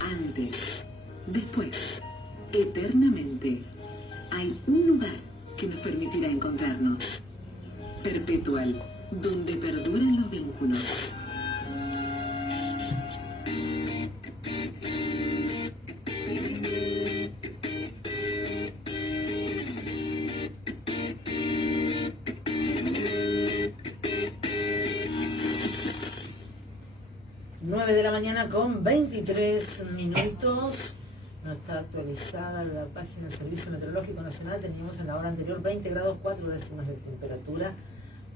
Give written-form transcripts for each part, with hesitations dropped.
Antes, después, eternamente, hay un lugar que nos permitirá encontrarnos. Perpetual, donde perduran los vínculos. De la mañana con 23 minutos. No está actualizada la página del Servicio Meteorológico Nacional. Teníamos en la hora anterior 20 grados 4 décimas de temperatura.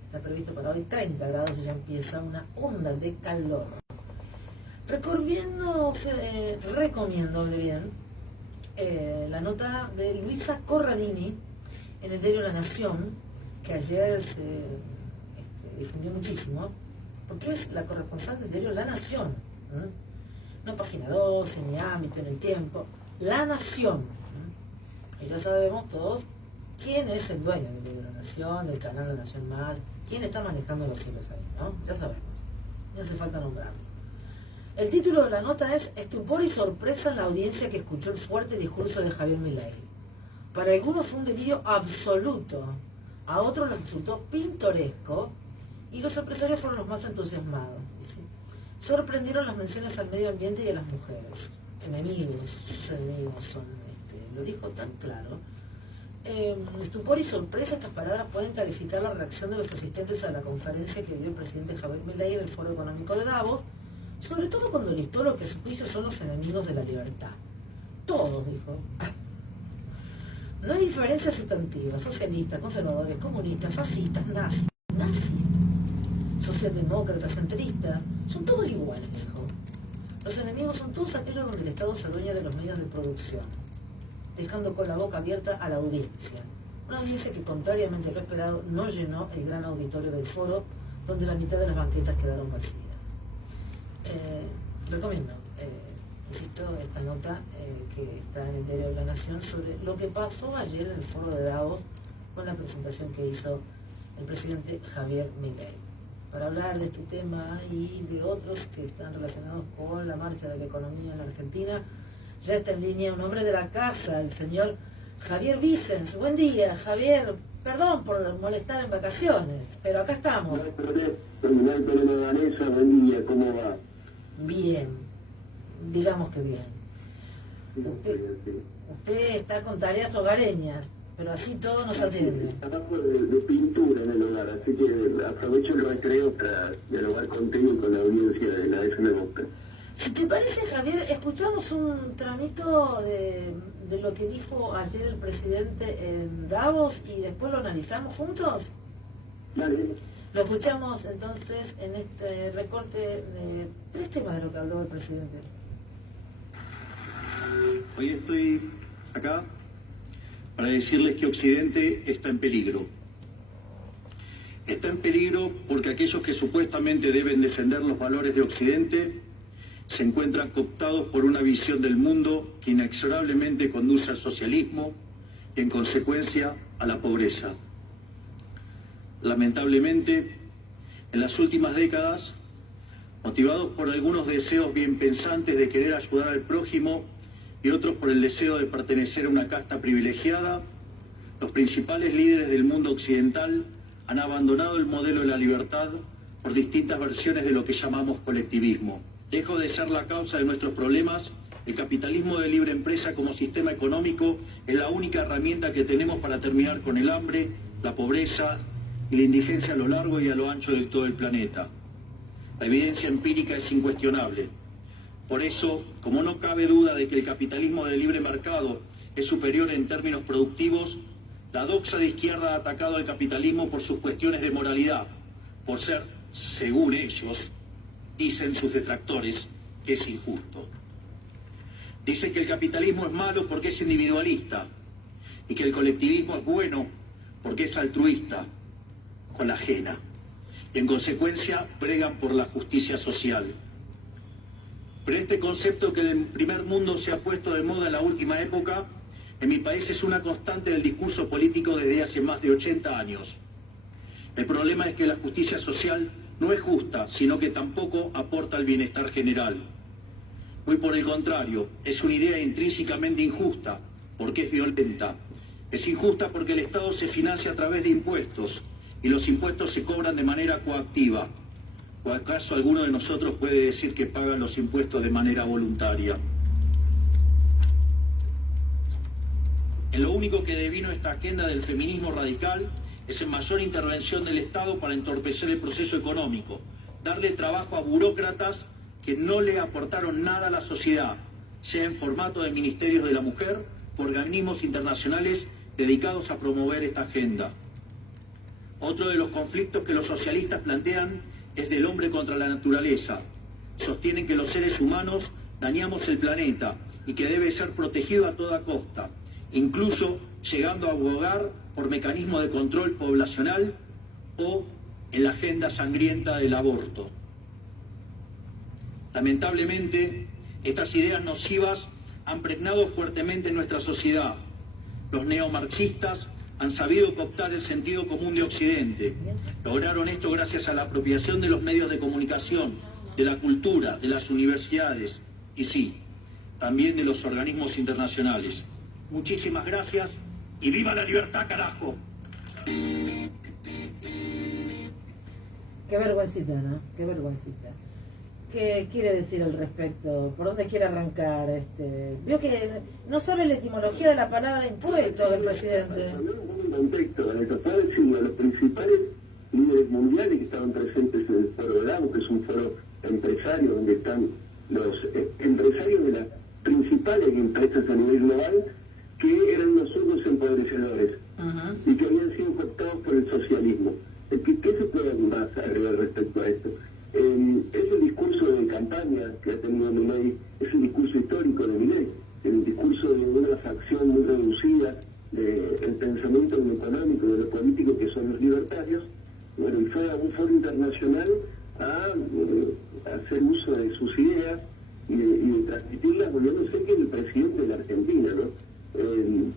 Está previsto para hoy 30 grados y ya empieza una onda de calor. Recomiendo bien la nota de Luisa Corradini en el diario La Nación, que ayer se difundió muchísimo, porque es la corresponsal del diario La Nación, no Página 12, ni Ámbito, ni El Tiempo, La Nación. Y ya sabemos todos quién es el dueño del diario La Nación, del canal La Nación Más, quién está manejando los hilos ahí, ¿no? Ya sabemos, no hace falta nombrarlo. El título de la nota es "Estupor y sorpresa en la audiencia que escuchó el fuerte discurso de Javier Milei. Para algunos fue un delirio absoluto, a otros les resultó pintoresco, y los empresarios fueron los más entusiasmados. ¿Sí? Sorprendieron las menciones al medio ambiente y a las mujeres. Sus enemigos son, lo dijo tan claro. Estupor y sorpresa, estas palabras pueden calificar la reacción de los asistentes a la conferencia que dio el presidente Javier Milei en el Foro Económico de Davos, sobre todo cuando listó lo que a su juicio son los enemigos de la libertad. Todos, dijo. No hay diferencia sustantiva: socialistas, conservadores, comunistas, fascistas, nazis, socialdemócratas, centristas, son todos iguales, dijo. Los enemigos son todos aquellos donde el Estado se adueña de los medios de producción, dejando con la boca abierta a la audiencia. Una audiencia que, contrariamente a lo esperado, no llenó el gran auditorio del foro, donde la mitad de las banquetas quedaron vacías. Recomiendo, insisto, esta nota que está en el diario de La Nación sobre lo que pasó ayer en el foro de Davos con la presentación que hizo el presidente Javier Milei. Para hablar de este tema y de otros que están relacionados con la marcha de la economía en la Argentina, ya está en línea un hombre de la casa, el señor Javier Vicens. Buen día, Javier. Perdón por molestar en vacaciones, pero acá estamos. No hay problema, Vanessa. Buen día, ¿cómo va? Bien, digamos que bien. Usted está con tareas hogareñas, pero así todo nos atiende. Trabajo de pintura en el hogar, así que aprovecho el recreo para dialogar contigo y con la audiencia de la de Boca. Si te parece, Javier, escuchamos un tramito de lo que dijo ayer el presidente en Davos y después lo analizamos juntos. Vale. Lo escuchamos entonces en este recorte de 3 temas de lo que habló el presidente. Hoy estoy acá para decirles que Occidente está en peligro. Está en peligro porque aquellos que supuestamente deben defender los valores de Occidente se encuentran cooptados por una visión del mundo que inexorablemente conduce al socialismo y, en consecuencia, a la pobreza. Lamentablemente, en las últimas décadas, motivados por algunos deseos bien pensantes de querer ayudar al prójimo y otros por el deseo de pertenecer a una casta privilegiada, los principales líderes del mundo occidental han abandonado el modelo de la libertad por distintas versiones de lo que llamamos colectivismo. Lejos de ser la causa de nuestros problemas, el capitalismo de libre empresa como sistema económico es la única herramienta que tenemos para terminar con el hambre, la pobreza y la indigencia a lo largo y a lo ancho de todo el planeta. La evidencia empírica es incuestionable. Por eso, como no cabe duda de que el capitalismo de libre mercado es superior en términos productivos, la doxa de izquierda ha atacado al capitalismo por sus cuestiones de moralidad, por ser, según ellos, dicen sus detractores, que es injusto. Dicen que el capitalismo es malo porque es individualista y que el colectivismo es bueno porque es altruista con la ajena. Y en consecuencia bregan por la justicia social. Pero este concepto que en el primer mundo se ha puesto de moda en la última época, en mi país es una constante del discurso político desde hace más de 80 años. El problema es que la justicia social no es justa, sino que tampoco aporta al bienestar general. Muy por el contrario, es una idea intrínsecamente injusta, porque es violenta. Es injusta porque el Estado se financia a través de impuestos, y los impuestos se cobran de manera coactiva. ¿O acaso alguno de nosotros puede decir que paga los impuestos de manera voluntaria? En lo único que devino esta agenda del feminismo radical es en mayor intervención del Estado para entorpecer el proceso económico, darle trabajo a burócratas que no le aportaron nada a la sociedad, sea en formato de ministerios de la mujer o organismos internacionales dedicados a promover esta agenda. Otro de los conflictos que los socialistas plantean es del hombre contra la naturaleza. Sostienen que los seres humanos dañamos el planeta y que debe ser protegido a toda costa, incluso llegando a abogar por mecanismos de control poblacional o en la agenda sangrienta del aborto. Lamentablemente, estas ideas nocivas han pregnado fuertemente en nuestra sociedad. Los neomarxistas han sabido cooptar el sentido común de Occidente. Lograron esto gracias a la apropiación de los medios de comunicación, de la cultura, de las universidades y sí, también de los organismos internacionales. Muchísimas gracias y ¡viva la libertad, carajo! Qué vergüencita, ¿no? Qué vergüencita. ¿Qué quiere decir al respecto? ¿Por dónde quiere arrancar? Vio que no sabe la etimología de la palabra impuesto del presidente. En contexto, en el tratado de Chile, los principales líderes mundiales que estaban presentes en el foro de Davos, que es un foro empresario donde están los empresarios de las principales empresas a nivel global, que eran los zurdos empobrecedores y que habían sido cooptados por el socialismo. ¿Qué se puede más agregar respecto a esto? Es el discurso de campaña que ha tenido Milei, es el discurso histórico de Milei, el discurso de una facción muy reducida del pensamiento de lo económico, de lo político, que son los libertarios. Bueno, y fue a un foro internacional a hacer uso de sus ideas y de transmitirlas, volviéndose que el presidente de la Argentina, ¿no?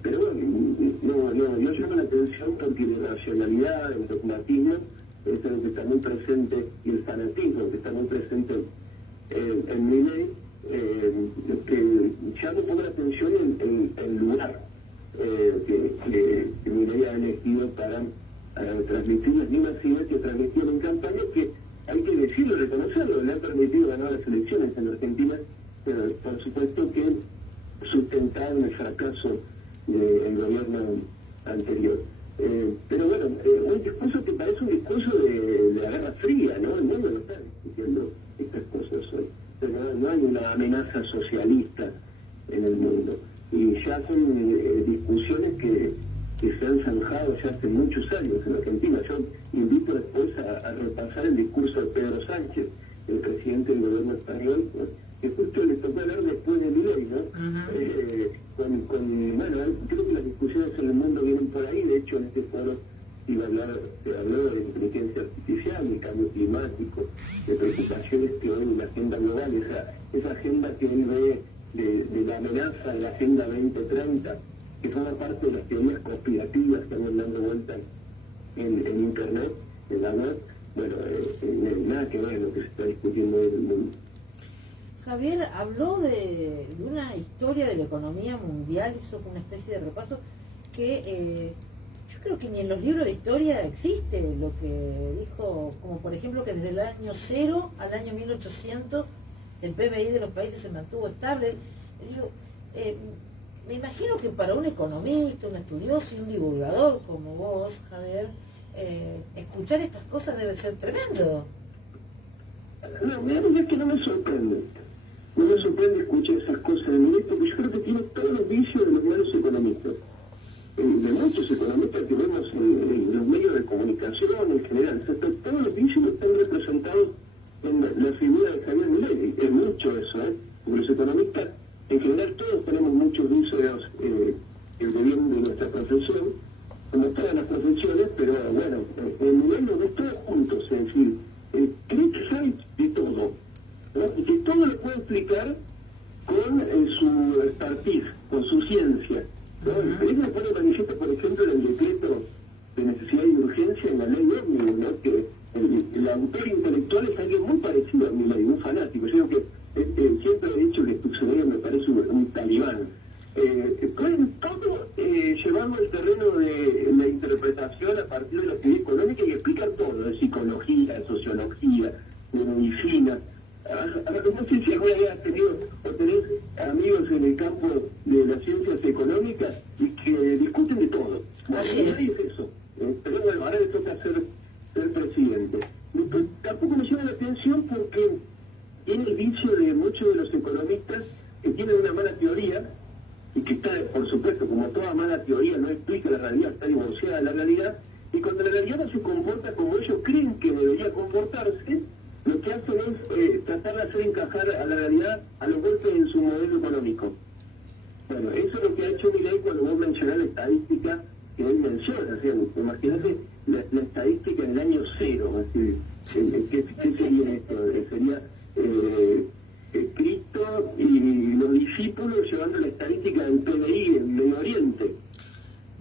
Pero bueno, yo llamo la atención porque la racionalidad, el dogmatismo, es lo que está muy presente, y el fanatismo que está muy presente en Milei, que llama un poco la atención el lugar que Milei ha elegido para transmitir las mismas ideas que transmitieron en campaña, que hay que decirlo, reconocerlo, le ha permitido ganar las elecciones en Argentina, pero por supuesto que sustentaron el fracaso del gobierno anterior. Pero bueno, un discurso que parece un discurso de la Guerra Fría, ¿no? El mundo no está discutiendo estas cosas hoy. Pero no hay una amenaza socialista en el mundo. Y ya son discusiones que se han zanjado ya hace muchos años en Argentina. Yo invito después a repasar el discurso de Pedro Sánchez, el presidente del gobierno español, que justo le tocó hablar después de Milei, ¿no? Bueno, creo que las discusiones en el mundo vienen por ahí. De hecho, en este foro se habló de inteligencia artificial, de cambio climático, de preocupaciones que hoy en la agenda global, esa agenda que él ve de la amenaza de la Agenda 2030, que forma parte de las teorías conspirativas que andan dando vueltas en Internet, en la web. Bueno, nada que ver con lo que se está discutiendo hoy en el mundo. Javier habló de una historia de la economía mundial, hizo una especie de repaso que yo creo que ni en los libros de historia existe lo que dijo, como por ejemplo que desde el año 0 al año 1800 el PBI de los países se mantuvo estable. Digo, me imagino que para un economista, un estudioso y un divulgador como vos, Javier, escuchar estas cosas debe ser tremendo. No, la verdad es que no me sorprende. No me sorprende escuchar esas cosas de Milei, porque yo creo que tiene todos los vicios de los malos economistas. De muchos economistas que vemos en los medios de comunicación en general. O sea, todos los vicios están representados en la figura de Javier Milei. Es mucho eso, porque los economistas, en general, todos tenemos muchos vicios el gobierno de nuestra profesión, como todas las profesiones, pero bueno, en Milei lo ves todos juntos, es decir, cree que sabe de todo, ¿no? Y que todo lo puede explicar con su expertise, con su ciencia, ¿no? Él me pone manifiesto, por ejemplo, en el decreto de necesidad y urgencia en la ley ómnibus. amigos, ¿no? Que el autor intelectual es alguien muy parecido a Milei, un fanático. Yo creo que siempre he dicho que Stuxnet me parece un talibán. Pueden todo llevando el terreno de la interpretación a partir de la teoría económica y explicar todo, de psicología, de sociología, de medicina. No sé si alguna vez has tenido o tenés amigos en el campo de las ciencias económicas y que discuten de todo. Así es. Es eso. Pero bueno, ahora le toca ser presidente. Pero tampoco me llama la atención porque tiene el vicio de muchos de los economistas que tienen una mala teoría y que está, por supuesto, como toda mala teoría, no explica la realidad, está divorciada de la realidad, y cuando la realidad no se comporta como ellos creen que debería comportarse, lo que hacen es tratar de hacer encajar a la realidad a los golpes en su modelo económico. Bueno, eso es lo que ha hecho Milei cuando vos mencionás la estadística que él menciona. O sea, imagínate la estadística en el año cero. ¿Qué sería esto? Sería Cristo y los discípulos llevando la estadística del PBI en Medio Oriente.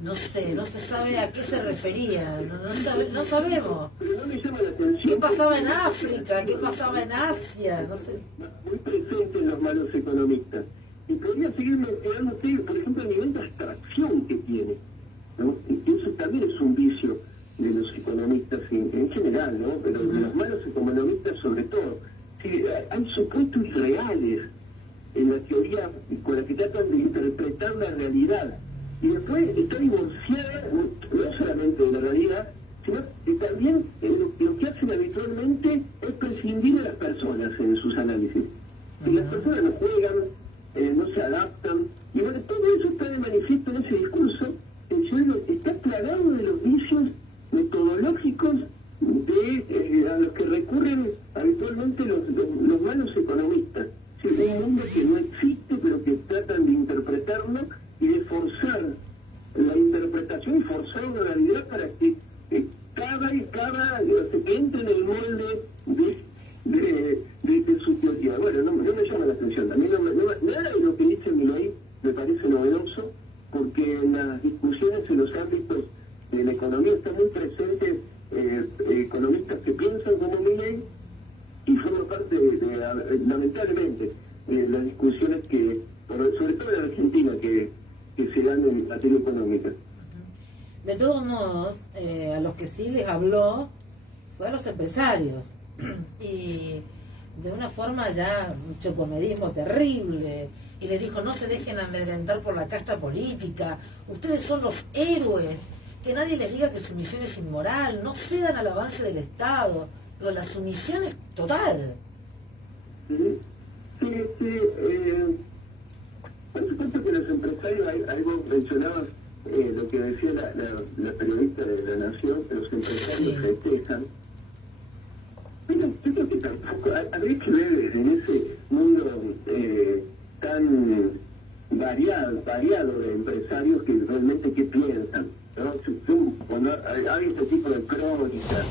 No sé, no se sabe a qué se refería, no sabemos. Pero no me llama la atención. ¿Qué pasaba en África? ¿Qué pasaba en Asia? No sé. Muy presente en los malos economistas. Y podría seguir mencionando usted, por ejemplo, el nivel de abstracción que tiene, ¿no? Y eso también es un vicio de los economistas en general, ¿no? Pero de los malos economistas sobre todo. Sí, hay supuestos irreales en la teoría con la que tratan de interpretar la realidad. Y después está divorciada no solamente de la realidad, sino que también lo que hacen habitualmente es prescindir de las personas en sus análisis. Y las personas no juegan, no se adaptan, y bueno, todo eso está de manifiesto en ese discurso. Está plagado de los vicios metodológicos a los que recurren habitualmente los malos economistas. Sí, un mundo que no existe, pero que tratan de interpretarlo y de forzar la interpretación y forzar una realidad para que que entre en el molde de su teoría. Bueno, no me llama la atención. A mí nada de lo que dice Milei me parece novedoso, porque en las discusiones en los ámbitos de la economía están muy presentes economistas que piensan como Milei y forman parte lamentablemente, las discusiones que, sobre todo en Argentina, que se dan en materia económica. De todos modos, a los que sí les habló fue a los empresarios y de una forma ya un chocomedismo terrible, y les dijo: no se dejen amedrentar por la casta política, ustedes son los héroes, que nadie les diga que su misión es inmoral, no cedan al avance del Estado. Pero la sumisión es total. Por supuesto que los empresarios, ahí vos mencionabas lo que decía la periodista de La Nación, que los empresarios festejan. Pero yo creo que tampoco, habría que ver en ese mundo tan variado de empresarios que realmente qué piensan, ¿no? Cuando hay este tipo de crónicas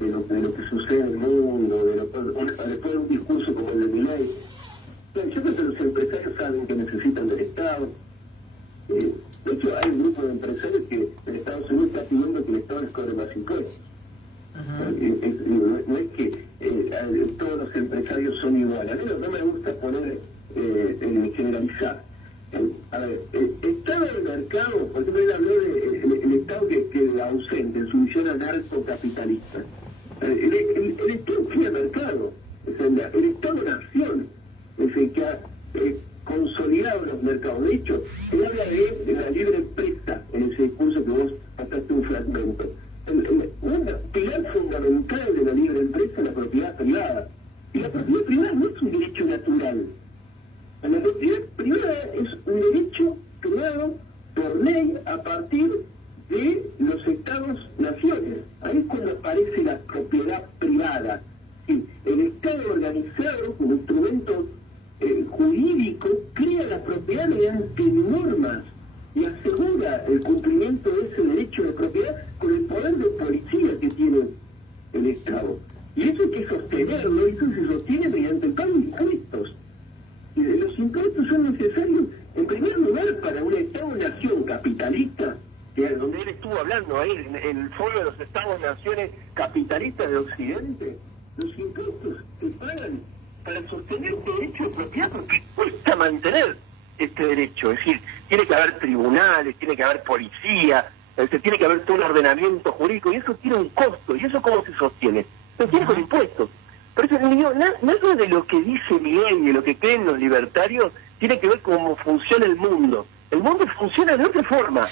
de lo que sucede en el mundo, después de un discurso como el de Milei, yo creo que los empresarios saben que necesitan del Estado. De hecho, hay un grupo de empresarios que en Estados Unidos está pidiendo que el Estado les cobre más impuestos. No es que todos los empresarios son iguales. A mí no me gusta poner generalizar. A ver, Estado del mercado, por ejemplo, él habló del Estado que es ausente en su visión anarcocapitalista. El Estado crea mercado, el Estado-nación es el que ha consolidado los mercados. De hecho, se habla de la libre empresa en ese discurso que vos pasaste un fragmento. Un pilar fundamental de la libre empresa es la propiedad privada. Y la propiedad privada no es un derecho natural. La propiedad privada es un derecho creado por ley a partir de los estados-naciones. Ahí es cuando aparece la propiedad privada. Sí, el Estado organizado como instrumento jurídico crea la propiedad mediante normas y asegura el cumplimiento de ese derecho de propiedad con el poder de policía que tiene el Estado. Y eso hay que sostenerlo, y eso se sostiene mediante el pago de impuestos. Y los impuestos son necesarios, en primer lugar, para un Estado-nación capitalista, donde él estuvo hablando ahí en el foro de los Estados-Naciones capitalistas de Occidente, los impuestos se pagan para sostener el derecho de propiedad, porque cuesta mantener este derecho. Es decir, tiene que haber tribunales, tiene que haber policía, tiene que haber todo un ordenamiento jurídico, y eso tiene un costo. ¿Y eso cómo se sostiene? Se sostiene con impuestos. Por eso, nada de lo que dice Milei y de lo que creen los libertarios tiene que ver con cómo funciona el mundo. El mundo funciona de otra forma.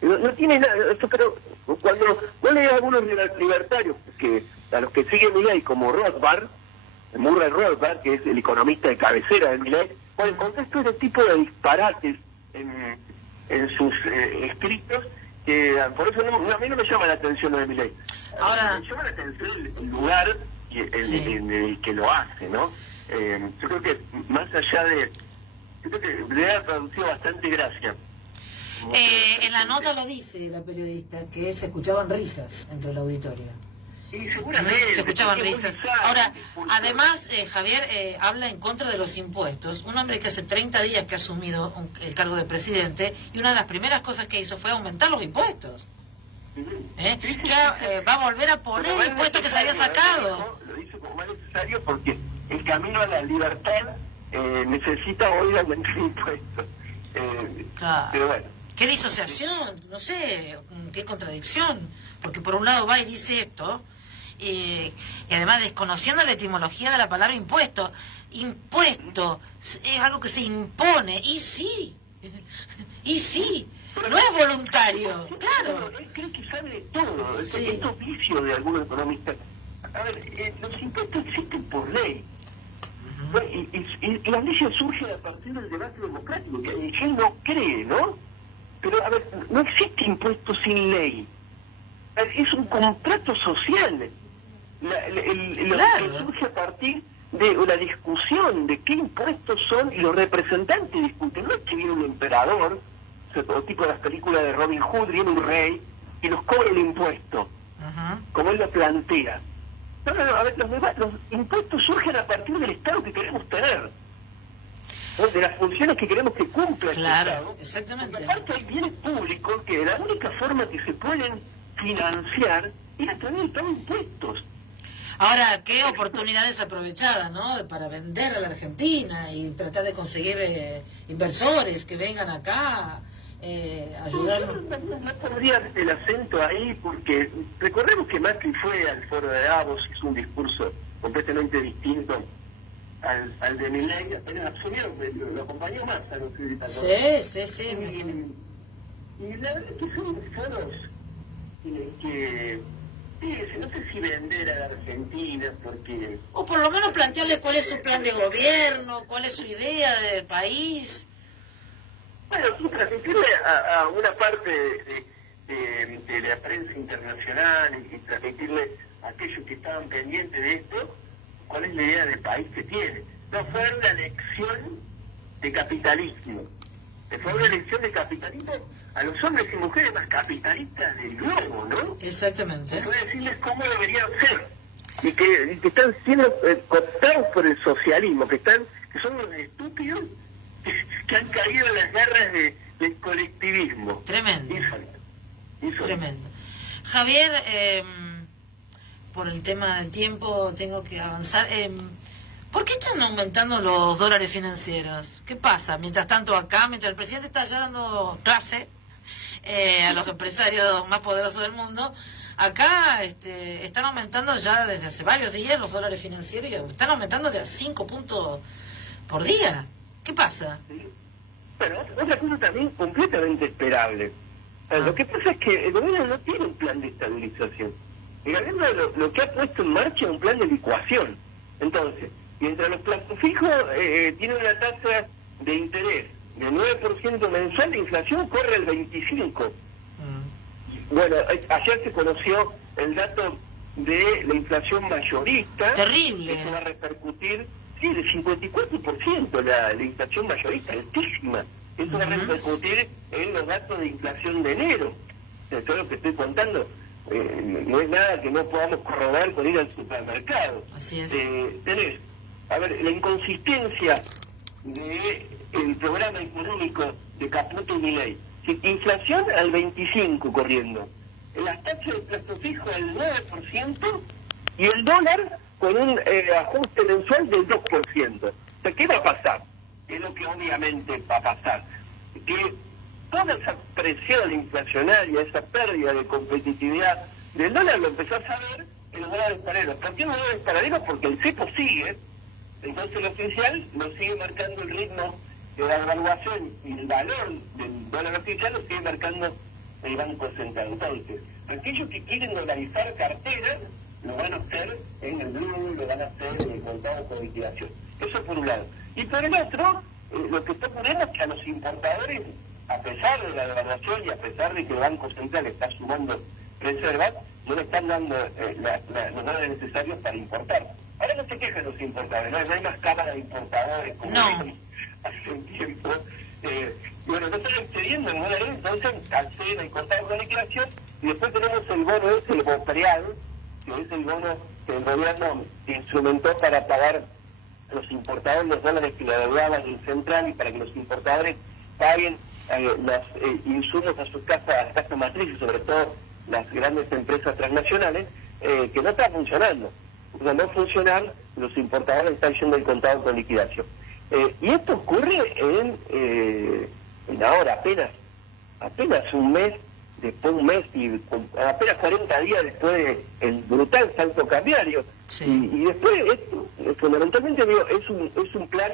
No tiene nada, pero cuando vos lees a algunos libertarios, que a los que sigue Milei, como Rothbard, Murray Rothbard, que es el economista de cabecera de Milei, bueno, encontré este tipo de disparates en sus escritos, que por eso a mí no me llama la atención lo de Milei. Ahora, me llama la atención el lugar en el que lo hace, ¿no? Yo creo que más allá de... Yo creo que le ha producido bastante gracia. en la nota lo dice la periodista, que se escuchaban risas entre el auditorio. Y seguramente... Se escuchaban risas. Ahora, además, Javier habla en contra de los impuestos. Un hombre que hace 30 días que ha asumido el cargo de presidente, y una de las primeras cosas que hizo fue aumentar los impuestos. Que va a volver a poner impuestos que se había sacado. Lo hizo como más necesario porque el camino a la libertad necesita hoy aumentar impuestos. Claro. Pero bueno. Qué disociación, no sé, qué contradicción. Porque por un lado va y dice esto, y además desconociendo la etimología de la palabra impuesto. Impuesto es algo que se impone, y sí, no es voluntario, claro. Él cree que sabe de todo, Sí. estos vicios de algunos economistas. A ver, los impuestos existen por ley. Y las leyes surgen a partir del debate democrático, que él no cree, ¿no? Pero, a ver, no existe impuesto sin ley. Es un contrato social. Claro. Que surge a partir de la discusión de qué impuestos son, y los representantes discuten. No es que viene un emperador, o tipo de las películas de Robin Hood, viene un rey y nos cobra el impuesto, como él lo plantea. No, a ver, los impuestos surgen a partir del Estado que queremos tener, ¿no? De las funciones que queremos que cumpla el Claro, Estado. exactamente. Porque aparte hay bienes públicos que la única forma que se pueden financiar es a través de pago de impuestos. Ahora, qué oportunidad desaprovechada, ¿no? Para vender a la Argentina y tratar de conseguir inversores que vengan acá, ayudarnos. No pondría el acento ahí porque recordemos que Macri fue al foro de Davos, hizo un discurso completamente distinto al de Milei, apenas asumió, lo acompañó más a los Sí. Y la verdad es que son foros que no sé si vender a la Argentina, porque... O por lo menos plantearle cuál es su plan de gobierno, cuál es su idea del país. Bueno, sí, transmitirle a una parte de la prensa internacional y transmitirle a aquellos que estaban pendientes de esto, cuál es la idea de país que tiene. No fue una lección de capitalismo. Fue una lección de capitalismo a los hombres y mujeres más capitalistas del globo, ¿no? Exactamente. Fue decirles cómo deberían ser. Y que están siendo cooptados por el socialismo, que son los estúpidos que han caído en las garras del colectivismo. Tremendo. Eso. Tremendo. Javier, por el tema del tiempo tengo que avanzar. ¿Por qué están aumentando los dólares financieros? ¿Qué pasa? Mientras tanto acá, mientras el presidente está ya dando clase a los empresarios más poderosos del mundo, acá están aumentando ya desde hace varios días los dólares financieros, y están aumentando de a 5 puntos por día. ¿Qué pasa? Sí. Bueno, otra cosa también completamente esperable. Lo que pasa es que el gobierno no tiene un plan de estabilización. El gobierno lo que ha puesto en marcha es un plan de licuación. Entonces, mientras los plazos fijos tienen una tasa de interés de 9% mensual, la inflación corre al 25%. Bueno, ayer se conoció el dato de la inflación mayorista. Terrible. Eso va a repercutir, sí, de 54% la inflación mayorista, altísima. Eso va a repercutir en los datos de inflación de enero. Todo lo que estoy contando no es nada que no podamos corroborar con ir al supermercado. Así es. Tenés, a ver, la inconsistencia del programa económico de Caputo y Milei. Inflación al 25% corriendo, las tasas de plazo fijo al 9% y el dólar con un ajuste mensual del 2%. O sea, ¿qué va a pasar? Es lo que obviamente va a pasar. Que toda esa presión inflacionaria, esa pérdida de competitividad del dólar lo empezás a ver en los dólares paralelos. ¿Por qué los dólares paralelos? Porque el cepo sigue, entonces el oficial lo sigue marcando el ritmo de la devaluación y el valor del dólar oficial lo sigue marcando el Banco Central. Entonces, aquellos que quieren dolarizar carteras lo van a hacer en el blue, lo van a hacer en el contado con liquidación. Eso por un lado. Y por el otro, lo que está ocurriendo es que a los importadores, a pesar de la devaluación y a pesar de que el Banco Central está sumando reservas, no le están dando los dólares necesarios para importar. Ahora no se quejan los importadores, no hay más cámara de importadores como hace un tiempo. Bueno, no están excediendo en dólares, entonces acceden al contado con liquidación y después tenemos el bono ese, el BOPREAL, que es el bono que el gobierno instrumentó para pagar a los importadores los dólares que le deudaban el central y para que los importadores paguen los insumos a sus casas, a las casas matrices, sobre todo las grandes empresas transnacionales, que no está funcionando. O sea, no funcionar, los importadores están yendo el contado con liquidación. Y esto ocurre en ahora, apenas un mes, después un mes y apenas 40 días después del brutal salto cambiario. Sí. Y después, esto, fundamentalmente digo, es un plan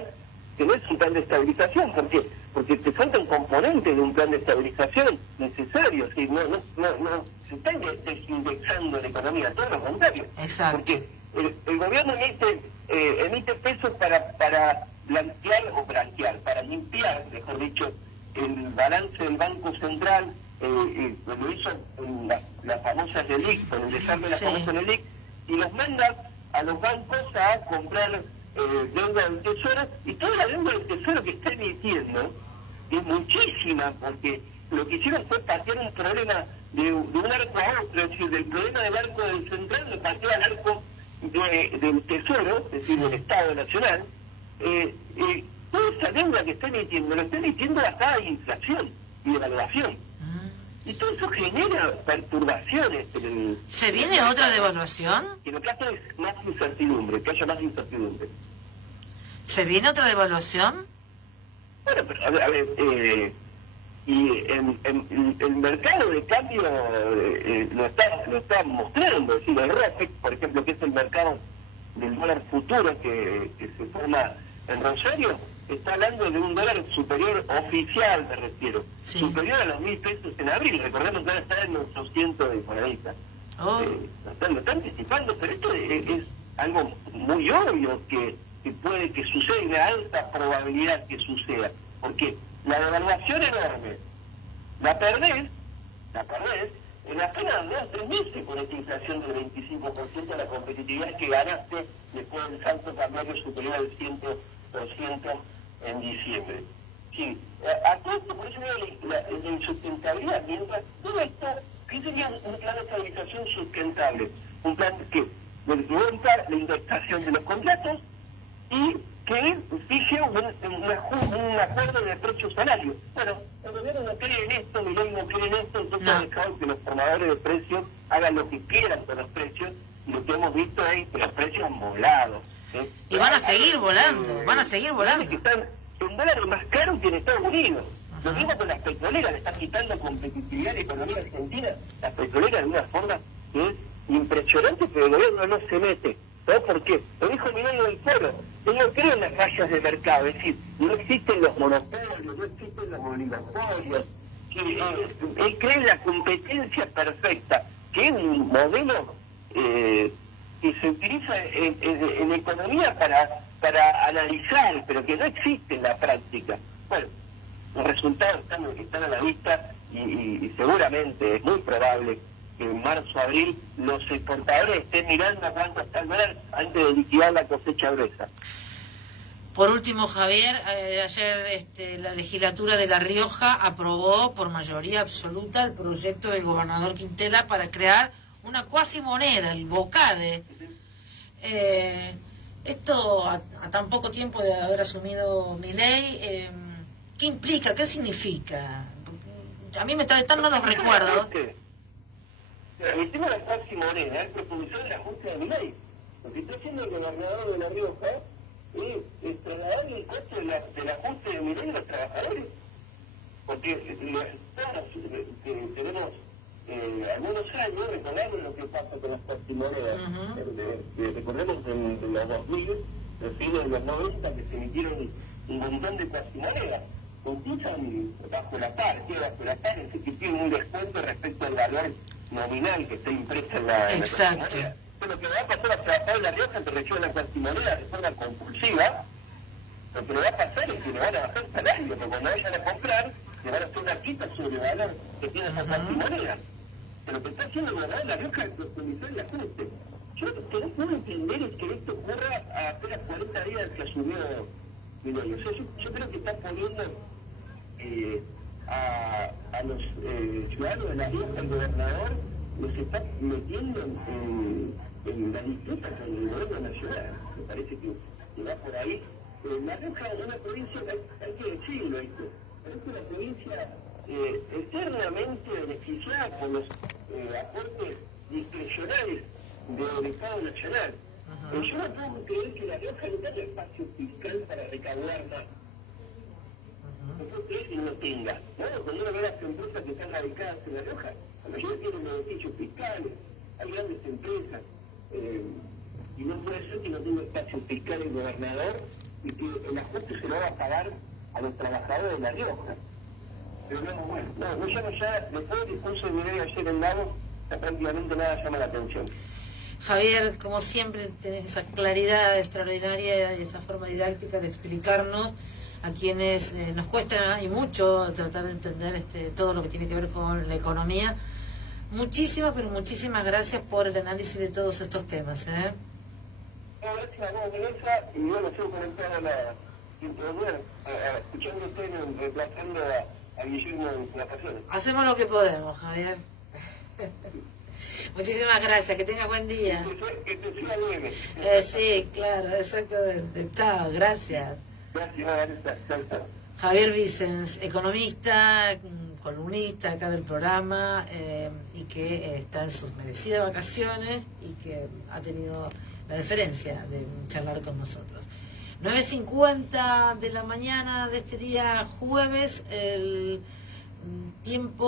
que no es un plan de estabilización, porque te falta un componente de un plan de estabilización necesario, ¿sí? No se está desindexando la economía, todo lo contrario. Exacto. Porque el gobierno emite pesos para para limpiar, mejor dicho, el balance del Banco Central, lo hizo en la famosa LELIC, con el desarme de la famosa LELIC, y los manda a los bancos a comprar deuda del Tesoro, y toda la deuda del Tesoro que está emitiendo es muchísima, porque lo que hicieron fue patear un problema de un arco a otro, es decir, del problema del arco del Central lo patea al arco del Tesoro, es decir, del Estado Nacional. Toda esa deuda que está emitiendo, lo está emitiendo basada en inflación y devaluación. Y todo eso genera perturbaciones. ¿Se viene otra devaluación? Y lo que hace es más incertidumbre, que haya más incertidumbre. ¿Se viene otra devaluación? Bueno, pero a ver, y el mercado de cambio lo está mostrando, es decir, el ROFEX, por ejemplo, que es el mercado del dólar futuro que se forma en Rosario, está hablando de un dólar superior oficial, me refiero, superior a los 1.000 pesos en abril. Recordemos que ahora está en los 800 de moneditas. Lo están anticipando, pero esto es algo muy obvio que puede que suceda, una alta probabilidad que suceda, porque la devaluación enorme la perdés en apenas 2 o 3 meses con esta inflación del 25% de la competitividad que ganaste después del salto cambiario superior al 100% en diciembre. Sí, a todo esto, por eso digo la insustentabilidad, mientras todo esto, ¿qué sería un plan de estabilización sustentable? Un plan que desmonta la indexación de los contratos y que fije un acuerdo de precio-salario. Bueno, el gobierno no cree en esto, Milei no cree en esto, entonces ha dejado que los formadores de precios hagan lo que quieran con los precios, y lo que hemos visto es que los precios han volado. Y van a seguir volando, van a seguir volando. Que están en dólares más caros que en Estados Unidos. Lo mismo con las petroleras, le están quitando competitividad a la economía argentina. Las petroleras de una forma que es impresionante, pero el gobierno no se mete. ¿Sabes por qué? Lo dijo Milei del Foro. Yo no creo en las fallas de mercado, es decir, no existen los monopolios, no existen los oligopolios. Él cree en la competencia perfecta, que es un modelo que se utiliza en economía para analizar, pero que no existe en la práctica. Bueno, los resultados están a la vista y seguramente es muy probable que en marzo, abril, los exportadores estén mirando a cuánto está el dólar antes de liquidar la cosecha gruesa. Por último, Javier, ayer la legislatura de La Rioja aprobó por mayoría absoluta el proyecto del gobernador Quintela para crear una cuasi moneda, el BOCADE. Esto, a tan poco tiempo de haber asumido Milei, ¿qué implica? ¿Qué significa? a mí me trae tan malos recuerdos. El tema de Maxi Morena es propulsar el ajuste de mi ley. Lo que está haciendo el gobernador de La Rioja es trasladarle el costo del ajuste de mi ley a los trabajadores. Porque tenemos algunos años, recordamos lo que pasa con las cuastimonedas. Recordemos en los 2000, los fines de los 90, que se emitieron un montón de cuastimonedas. Cotizan bajo la par, es decir, que tienen un descuento respecto al valor nominal que está impresa en la cuastimoneda. Pero lo que va a pasar a los trabajadores de La Rioja que reciben la cuastimonedas de forma compulsiva, lo que le va a pasar es que le van a bajar el salario, porque cuando vayan a comprar, le van a hacer una quita sobre el valor que tiene esa cuastimonedas. Pero lo que está haciendo el gobernador de La Rioja es profundizar el ajuste. Yo lo que no puedo entender es que esto ocurra a apenas 40 días que asumió Milei. O sea, yo creo que está poniendo a los ciudadanos de La Rioja, el gobernador, los está metiendo en la disputa con el gobierno nacional. Me parece que va por ahí. La Rioja es una provincia, hay que decirlo esto, es una provincia eternamente beneficiada por los aportes discrecionales del Estado Nacional. Yo no puedo creer que La Rioja no tenga espacio fiscal para recaudar más. No puedo creer que no tenga. ¿No? Cuando uno ve las empresas que están radicadas en La Rioja, la mayoría tienen beneficios fiscales, hay grandes empresas, y no puede ser que no tenga espacio fiscal el gobernador y que el ajuste se lo va a pagar a los trabajadores de La Rioja. Pero no, ya, después del discurso de Milei ayer en Davos, prácticamente nada llama la atención. Javier, como siempre, tenés esa claridad extraordinaria y esa forma didáctica de explicarnos a quienes nos cuesta y mucho tratar de entender todo lo que tiene que ver con la economía. Muchísimas, pero muchísimas gracias por el análisis de todos estos temas. Gracias a vos, Vanessa, y bueno, sigo conectado a la internet, escuchando a usted, reemplazando a Guillermo en las vacaciones. Hacemos lo que podemos, Javier. Muchísimas gracias, que tenga buen día. Que te siga bien. Sí, claro, exactamente. Chao, gracias. Gracias, Vanessa. Chao. Javier Vicens, economista, columnista acá del programa, y que está en sus merecidas vacaciones y que ha tenido la deferencia de charlar con nosotros. 9:50 de la mañana de este día jueves, el tiempo